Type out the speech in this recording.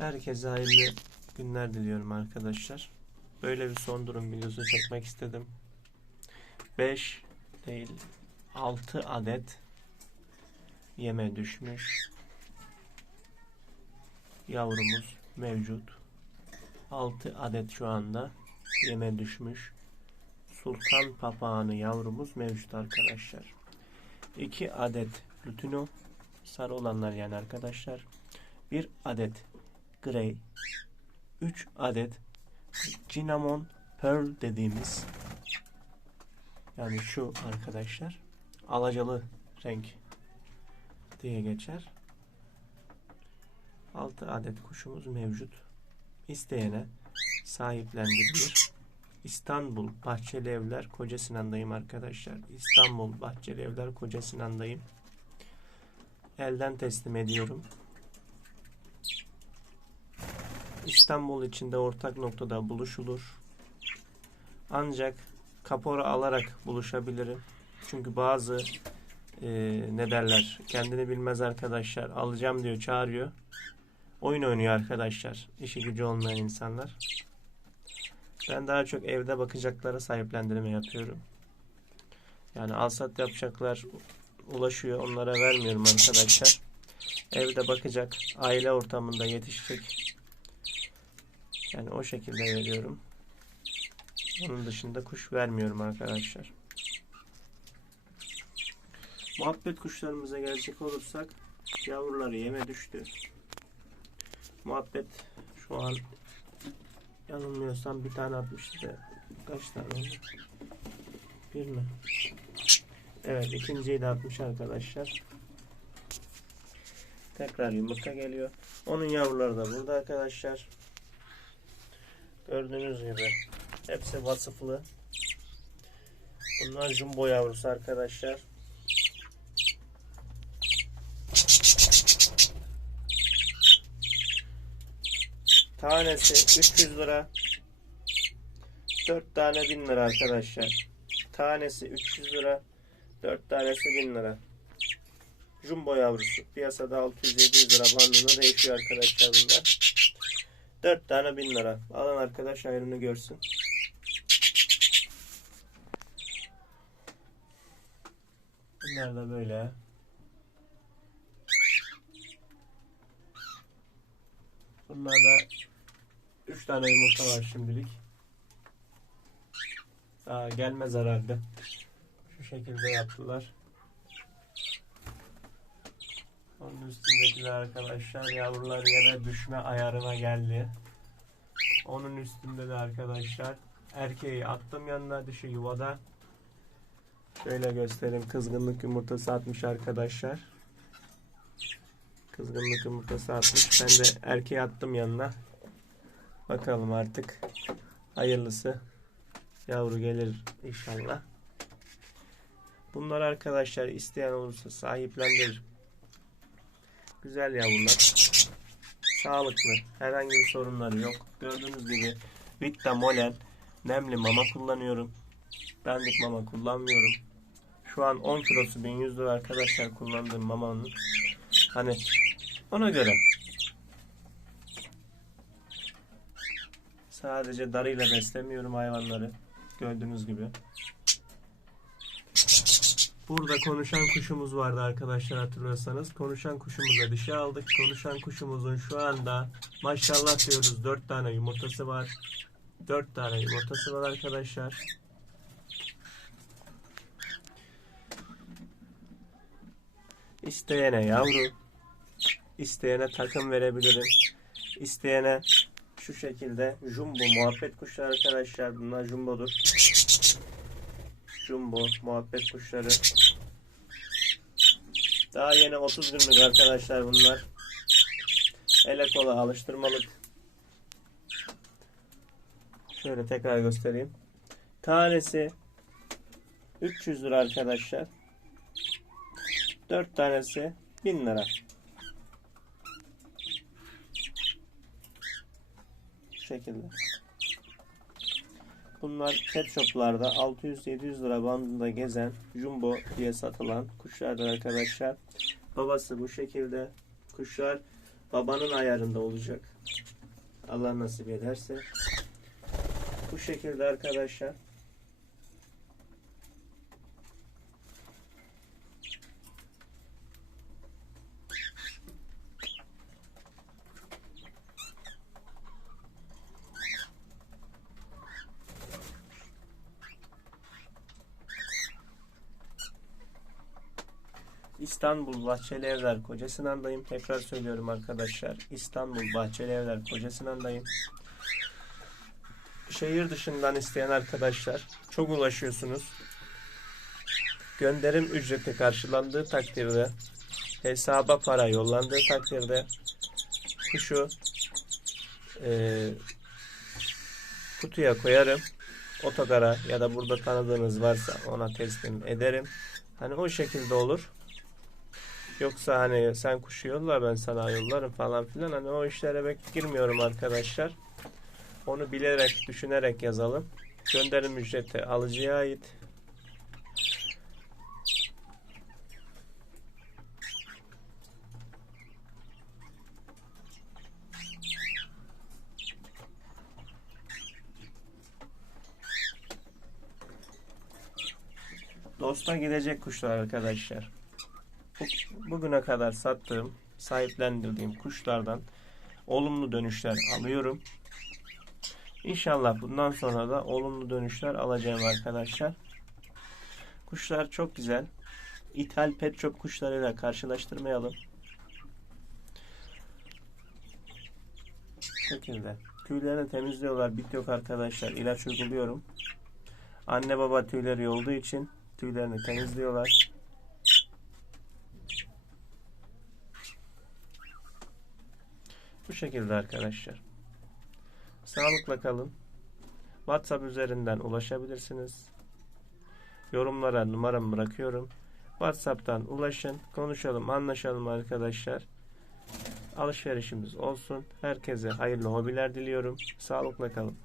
Herkese hayırlı günler diliyorum arkadaşlar. Böyle bir son durum videosu çekmek istedim. 5 değil 6 adet yeme düşmüş yavrumuz mevcut. 6 adet şu anda yeme düşmüş. Sultan papağanı yavrumuz mevcut arkadaşlar. 2 adet lutino sarı olanlar yani arkadaşlar. 1 adet grey. 3 adet cinnamon pearl dediğimiz yani şu arkadaşlar alacalı renk diye geçer. 6 adet kuşumuz mevcut. İsteyene sahiplendirir. İstanbul Bahçeli Evler Koca arkadaşlar. İstanbul Bahçeli Evler Koca. Elden teslim ediyorum. İstanbul içinde ortak noktada buluşulur. Ancak kapora alarak buluşabilirim. Çünkü bazı e, ne derler kendini bilmez arkadaşlar alacağım diyor çağırıyor. Oyun oynuyor arkadaşlar. İşi gücü olmayan insanlar. Ben daha çok evde bakacaklara sahiplendirme yapıyorum. Yani alsat yapacaklar ulaşıyor. Onlara vermiyorum arkadaşlar. Evde bakacak, aile ortamında yetişecek. Yani o şekilde veriyorum. Onun dışında kuş vermiyorum arkadaşlar. Muhabbet kuşlarımıza gelecek olursak yavruları yeme düştü. Muhabbet şu an yanılmıyorsam bir tane atmıştı da kaç tane oldu? Bir mi? Evet ikinciyi de atmış arkadaşlar. Tekrar yumurta geliyor. Onun yavruları da burada arkadaşlar. Gördüğünüz gibi hepsi vasıflı. Bunlar jumbo yavrusu arkadaşlar. Tanesi 300 lira. 4 tane 1000 lira arkadaşlar. Tanesi 300 lira. 4 tanesi 1000 lira. Jumbo yavrusu. Piyasada 600-700 lira bandında değişiyor arkadaşlar bunlar. 4 tane 1000 lira. Alan arkadaş ayrını görsün. Bunlar da böyle. Bunlarda 3 tane yumurta var şimdilik. Daha gelmez herhalde. Şu şekilde yaptılar. Onun üstündekiler arkadaşlar yavrular yine düşme ayarına geldi. Onun üstünde de arkadaşlar erkeği attım yanına dişi yuvada. Şöyle göstereyim kızgınlık yumurtası atmış arkadaşlar. Kızgınlık yumurtası atmış. Ben de erkeği attım yanına. Bakalım artık hayırlısı. Yavru gelir inşallah. Bunlar arkadaşlar isteyen olursa sahiplendirir. Güzel yavrular. Sağlıklı. Herhangi bir sorunları yok. Gördüğünüz gibi Vita Molen nemli mama kullanıyorum. Dandik mama kullanmıyorum. Şu an 10 kilosu 1100 lira arkadaşlar kullandığım mamanın. Hani ona göre. Sadece darıyla beslemiyorum hayvanları. Gördüğünüz gibi. Burada konuşan kuşumuz vardı arkadaşlar hatırlıyorsanız. Konuşan kuşumuza dişi aldık. Konuşan kuşumuzun şu anda maşallah diyoruz 4 tane yumurtası var. 4 tane yumurtası var arkadaşlar. İsteyene yavru, isteyene takım verebilirim. İsteyene şu şekilde jumbo muhabbet kuşları arkadaşlar. Bunlar jumbodur. Jumbo muhabbet kuşları. Daha yeni 30 günlük arkadaşlar bunlar. Ele kola alıştırmalık. Şöyle tekrar göstereyim. Tanesi 300 lira arkadaşlar. 4 tanesi 1000 lira. Bu şekilde. Bunlar pet shoplarda 600-700 lira bandında gezen jumbo diye satılan kuşlardır arkadaşlar. Babası bu şekilde. Kuşlar babanın ayarında olacak. Allah nasip ederse. Bu şekilde arkadaşlar. İstanbul Bahçeli Evler Kocasinan'dayım. Tekrar söylüyorum arkadaşlar. İstanbul Bahçeli Evler Kocasinan'dayım. Şehir dışından isteyen arkadaşlar çok ulaşıyorsunuz. Gönderim ücreti karşılandığı takdirde hesaba para yollandığı takdirde kuşu eee, kutuya koyarım. Otogara ya da burada tanıdığınız varsa ona teslim ederim. Hani o şekilde olur. Yoksa hani sen kuşu yolla ben sana yollarım falan filan. Hani o işlere pek girmiyorum arkadaşlar. Onu bilerek, düşünerek yazalım. Gönderim ücreti alıcıya ait. Dosta gidecek kuşlar arkadaşlar. Bu- Bugüne kadar sattığım, sahiplendirdiğim kuşlardan olumlu dönüşler alıyorum. İnşallah bundan sonra da olumlu dönüşler alacağım arkadaşlar. Kuşlar çok güzel. İthal pet shop kuşlarıyla karşılaştırmayalım. Şekilde. Tüylerini temizliyorlar. Bit yok arkadaşlar. İlaç uyguluyorum. Anne baba tüyleri olduğu için tüylerini temizliyorlar. Bu şekilde arkadaşlar. Sağlıkla kalın. WhatsApp üzerinden ulaşabilirsiniz. Yorumlara numaramı bırakıyorum. WhatsApp'tan ulaşın, konuşalım, anlaşalım arkadaşlar. Alışverişimiz olsun. Herkese hayırlı hobiler diliyorum. Sağlıkla kalın.